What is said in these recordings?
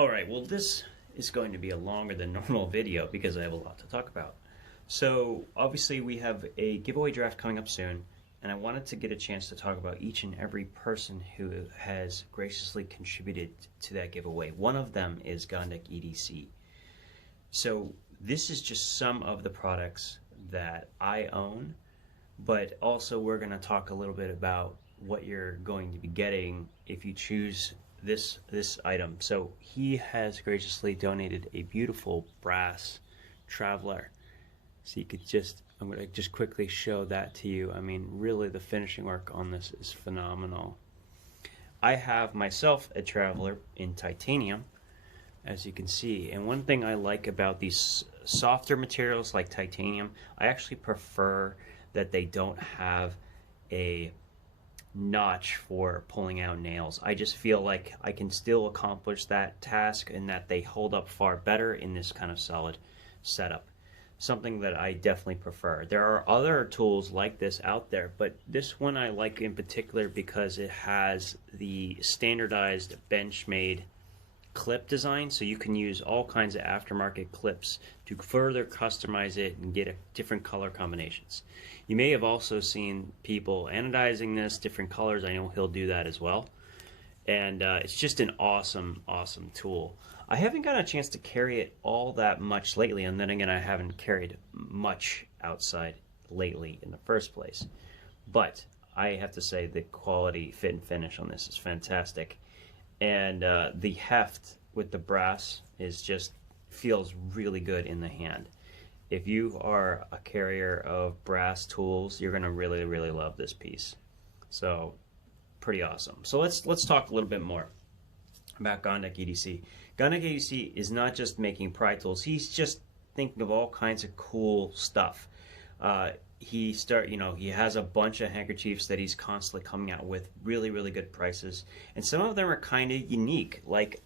Alright, well this is going to be a longer than normal video because I have a lot to talk about. So obviously we have a giveaway draft coming up soon, and I wanted to get a chance to talk about each and every person who has graciously contributed to that giveaway. One of them is Gondek EDC. So this is just some of the products that I own, but also we're going to talk a little bit about what you're going to be getting if you choose this item. So he has graciously donated a beautiful brass traveler. So you could I'm going to just quickly show that to you. I mean, really the finishing work on this is phenomenal. I have myself a traveler in titanium, as you can see, and one thing I like about these softer materials like titanium, I actually prefer that they don't have a notch for pulling out nails. I just feel like I can still accomplish that task and that they hold up far better in this kind of solid setup. Something that I definitely prefer. There are other tools like this out there, but this one I like in particular because it has the standardized bench-made clip design, so you can use all kinds of aftermarket clips to further customize it and get different color combinations. You may have also seen people anodizing this, different colors. I know he'll do that as well. And it's just an awesome tool. I haven't got a chance to carry it all that much lately, and then again I haven't carried much outside lately in the first place. But I have to say the quality, fit, and finish on this is fantastic. And the heft with the brass feels really good in the hand. If you are a carrier of brass tools, you're going to really love this piece. So pretty awesome. So let's talk a little bit more about Gondek EDC. Gondek EDC is not just making pry tools. He's just thinking of all kinds of cool stuff. He has a bunch of handkerchiefs that he's constantly coming out with really good prices, and some of them are kind of unique, like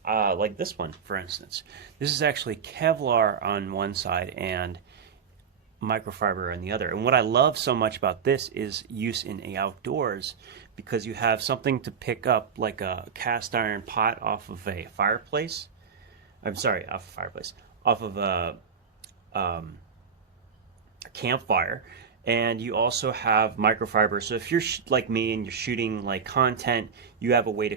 this one, for instance. This is actually Kevlar on one side and microfiber on the other. And what I love so much about this is use in the outdoors, because you have something to pick up, like a cast iron pot off of a fireplace. Off of a campfire. And you also have microfiber, so if you're like me and you're shooting like content, you have a way to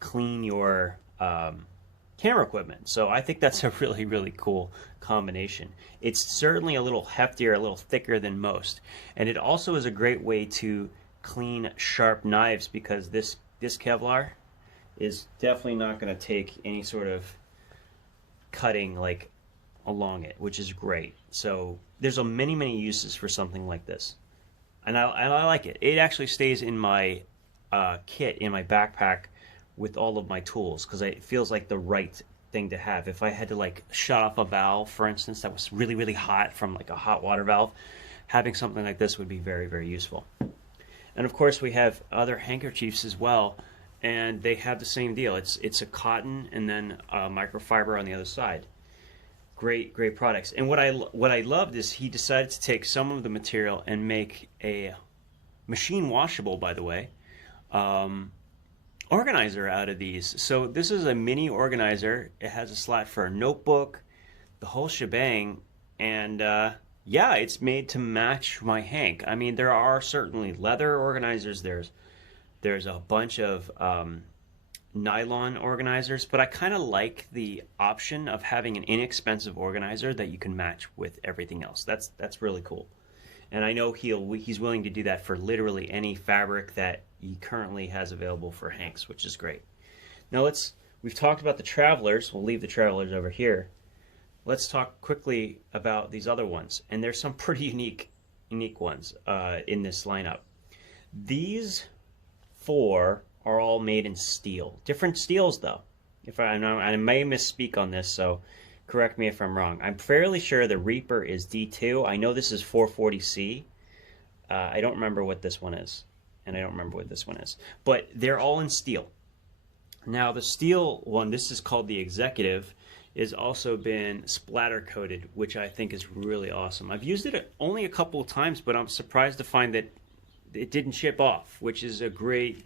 clean your camera equipment. So I think that's a really cool combination. It's certainly a little heftier, a little thicker than most, and it also is a great way to clean sharp knives, because this Kevlar is definitely not going to take any sort of cutting like along it, which is great. So there's many uses for something like this, and I like it. It actually stays in my kit in my backpack with all of my tools, because it feels like the right thing to have. If I had to like shut off a valve, for instance, that was really hot from like a hot water valve, having something like this would be very useful. And of course we have other handkerchiefs as well, and they have the same deal. It's a cotton and then a microfiber on the other side. Great products. And what I loved is he decided to take some of the material and make a machine washable, by the way, organizer out of these. So this is a mini organizer. It has a slot for a notebook, the whole shebang, and yeah, it's made to match my Hank. I mean, there are certainly leather organizers. There's a bunch of nylon organizers, but I kind of like the option of having an inexpensive organizer that you can match with everything else. That's really cool, and I know he's willing to do that for literally any fabric that he currently has available for Hanks, which is great. Now we've talked about the travelers. We'll leave the travelers over here. Let's talk quickly about these other ones, and there's some pretty unique ones in this lineup. These 4 are all made in steel. Different steels, though. I may misspeak on this, so correct me if I'm wrong. I'm fairly sure the Reaper is D2. I know this is 440C. I don't remember what this one is, and I don't remember what this one is. But they're all in steel. Now, the steel one, this is called the Executive, is also been splatter coated, which I think is really awesome. I've used it only a couple of times, but I'm surprised to find that it didn't chip off, which is a great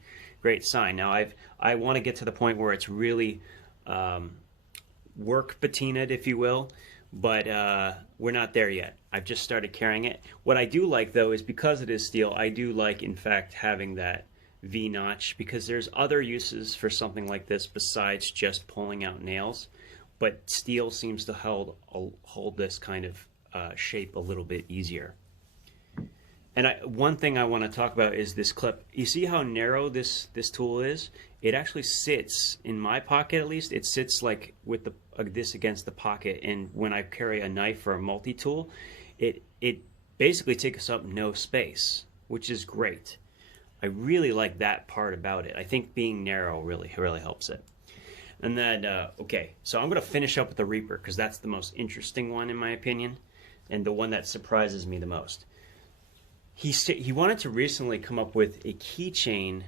sign. Now I want to get to the point where it's really work patinaed, if you will, but we're not there yet. I've just started carrying it. What I do like, though, is because it is steel, I do like, in fact, having that V-notch, because there's other uses for something like this besides just pulling out nails, but steel seems to hold this kind of shape a little bit easier. And one thing I want to talk about is this clip. You see how narrow this tool is? It actually sits, in my pocket at least, it sits like with this against the pocket, and when I carry a knife or a multi-tool, it basically takes up no space, which is great. I really like that part about it. I think being narrow really helps it. And then, okay, so I'm going to finish up with the Reaper, because that's the most interesting one in my opinion, and the one that surprises me the most. He wanted to recently come up with a keychain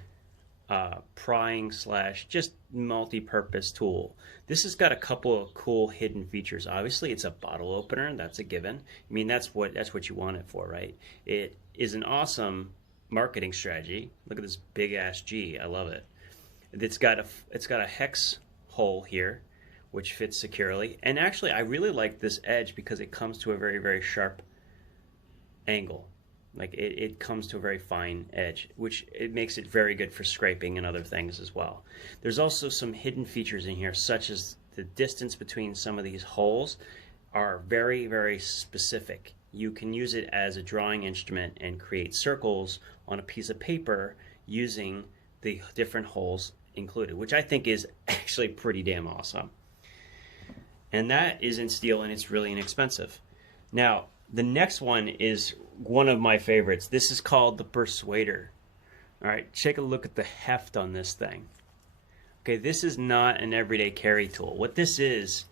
prying / just multi-purpose tool. This has got a couple of cool hidden features. Obviously, it's a bottle opener. That's a given. I mean, that's what you want it for, right? It is an awesome marketing strategy. Look at this big ass G. I love it. It's got a hex hole here, which fits securely. And actually, I really like this edge because it comes to a very, very sharp angle. Like it comes to a very fine edge, which it makes it very good for scraping and other things as well. There's also some hidden features in here, such as the distance between some of these holes are very, very specific. You can use it as a drawing instrument and create circles on a piece of paper using the different holes included, which I think is actually pretty damn awesome. And that is in steel, and it's really inexpensive. Now, the next one is one of my favorites. This is called the Persuader. All right, take a look at the heft on this thing. Okay, this is not an everyday carry tool. What this is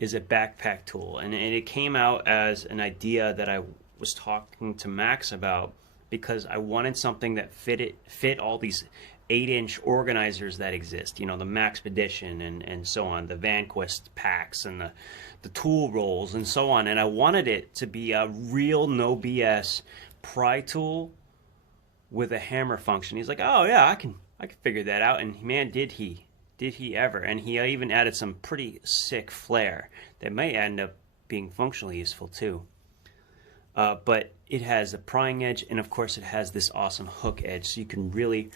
a backpack tool, and it came out as an idea that I was talking to Max about because I wanted something that fit all these 8-inch organizers that exist. You know, the Maxpedition and so on, the Vanquist packs and the tool rolls and so on. And I wanted it to be a real no BS pry tool with a hammer function. He's like, oh yeah, I can figure that out. And man, did he ever. And he even added some pretty sick flair that may end up being functionally useful too. But it has a prying edge, and of course it has this awesome hook edge, so you can really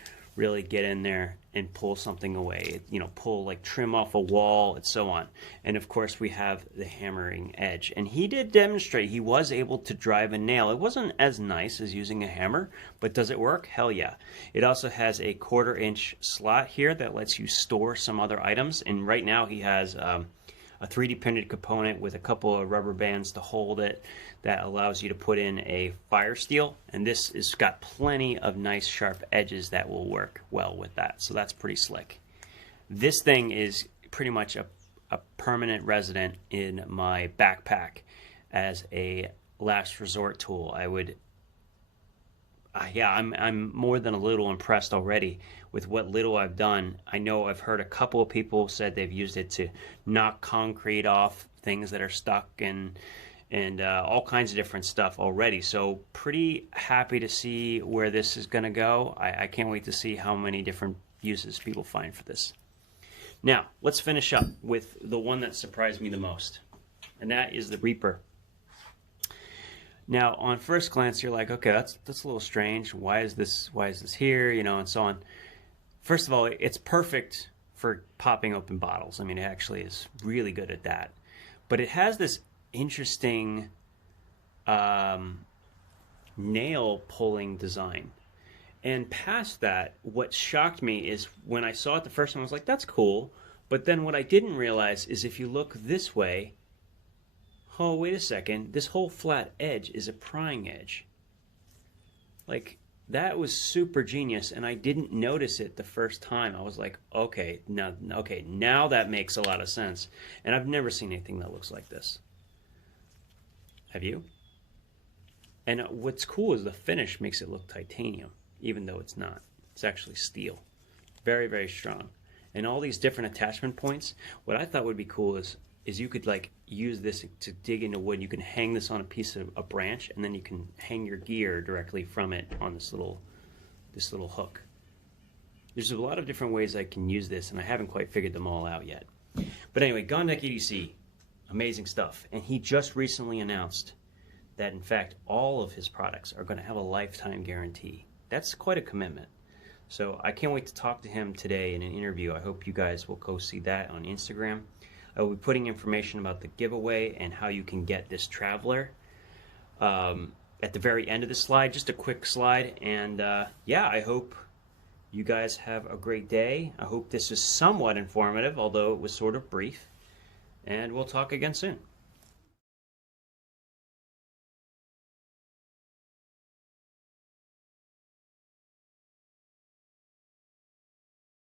get in there and pull something away, you know, pull like trim off a wall and so on. And of course we have the hammering edge, and he did demonstrate he was able to drive a nail. It wasn't as nice as using a hammer, but does it work? Hell yeah. It also has a 1/4 inch slot here that lets you store some other items, and right now he has a 3D printed component with a couple of rubber bands to hold it that allows you to put in a fire steel, and this has got plenty of nice sharp edges that will work well with that, so that's pretty slick. This thing is pretty much a permanent resident in my backpack as a last resort tool. I'm more than a little impressed already with what little I've done. I know I've heard a couple of people said they've used it to knock concrete off things that are stuck and all kinds of different stuff already. So pretty happy to see where this is going to go. I can't wait to see how many different uses people find for this. Now, let's finish up with the one that surprised me the most, and that is the Reaper. Now, on first glance, you're like, okay, that's a little strange. Why is this here? You know, and so on. First of all, it's perfect for popping open bottles. I mean, it actually is really good at that. But it has this interesting nail pulling design. And past that, what shocked me is when I saw it the first time, I was like, that's cool. But then what I didn't realize is if you look this way, oh, wait a second, this whole flat edge is a prying edge. Like, that was super genius, and I didn't notice it the first time. I was like, okay, now that makes a lot of sense. And I've never seen anything that looks like this. Have you? And what's cool is the finish makes it look titanium, even though it's not. It's actually steel. Very, very strong. And all these different attachment points, what I thought would be cool is you could like use this to dig into wood. You can hang this on a piece of a branch, and then you can hang your gear directly from it on this little hook. There's a lot of different ways I can use this, and I haven't quite figured them all out yet. But anyway, Gondek EDC, amazing stuff. And he just recently announced that, in fact, all of his products are going to have a lifetime guarantee. That's quite a commitment. So I can't wait to talk to him today in an interview. I hope you guys will go see that on Instagram. I will be putting information about the giveaway and how you can get this Traveler at the very end of the slide, just a quick slide. And yeah, I hope you guys have a great day. I hope this is somewhat informative, although it was sort of brief. And we'll talk again soon.